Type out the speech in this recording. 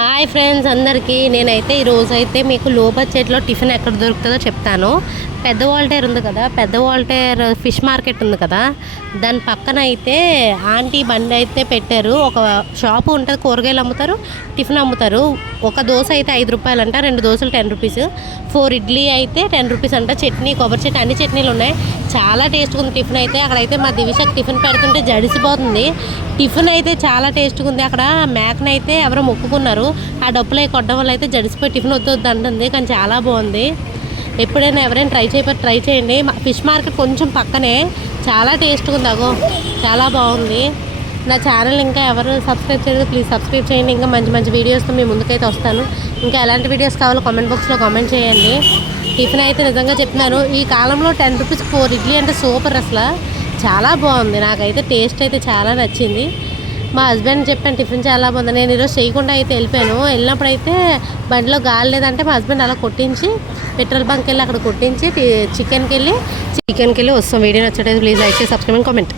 Hi friends అందరికీ నేనైతే ఈరోజైతే మీకు లో బడ్జెట్లో టిఫిన్ ఎక్కడ దొరుకుతుందో చెప్తాను. పెద్ద వాల్టేర్ ఉంది కదా, పెద్ద వాల్టేర్ ఫిష్ మార్కెట్ ఉంది కదా, దాని పక్కన అయితే ఆంటీ బండి అయితే పెట్టారు. ఒక షాపు ఉంటుంది, కూరగాయలు అమ్ముతారు, టిఫిన్ అమ్ముతారు. ఒక దోశ అయితే 5 రూపాయలు అంట, 2 దోశలు 10 రూపీస్, 4 ఇడ్లీ అయితే 10 రూపీస్ అంట. చట్నీ, కొబ్బరి చట్నీ, అన్ని చట్నీలు ఉన్నాయి. చాలా టేస్ట్గా ఉంది టిఫిన్ అయితే. అక్కడైతే మా దివిషకి టిఫిన్ పెడుతుంటే జడిసిపోతుంది. టిఫిన్ అయితే చాలా టేస్ట్గా ఉంది. అక్కడ మేకనైతే ఎవరో మొక్కుకున్నారు, ఆ డప్పులు అవి కొట్టడం వల్ల అయితే జడిసిపోయి టిఫిన్ వద్దు అంటుంది, కానీ చాలా బాగుంది. ఎప్పుడైనా ఎవరైనా ట్రై చేయండి. ఫిష్ మార్కెట్ కొంచెం పక్కనే, చాలా టేస్ట్గా ఉంది. అగో చాలా బాగుంది. నా ఛానల్ ఇంకా ఎవరు సబ్స్క్రైబ్ చేయలేదు, ప్లీజ్ సబ్స్క్రైబ్ చేయండి. ఇంకా మంచి మంచి వీడియోస్తో మీ ముందుకైతే వస్తాను. ఇంకా ఎలాంటి వీడియోస్ కావాలో కామెంట్ బాక్స్లో కామెంట్ చేయండి. టిఫిన్ అయితే నిజంగా చెప్తున్నాను, ఈ కాలంలో 10 రూపీస్ 4 ఇడ్లీ అంటే సూపర్. అసలు చాలా బాగుంది. నాకైతే టేస్ట్ అయితే చాలా నచ్చింది. మా హస్బెండ్ చెప్పాను టిఫిన్ చాలా బాగుంది. నేను ఈరోజు చేయకుండా అయితే వెళ్ళిపోయాను. వెళ్ళినప్పుడు అయితే బండిలో గాలి లేదంటే మా హస్బెండ్ అలా కొట్టించి పెట్రోల్ బంక్ వెళ్ళి అక్కడ కొట్టించి చికెన్కి వెళ్ళి వస్తాం. వీడియో నచ్చట్లేదు ప్లీజ్ లైక్ చేసి సబ్స్క్రైబ్ కామెంట్.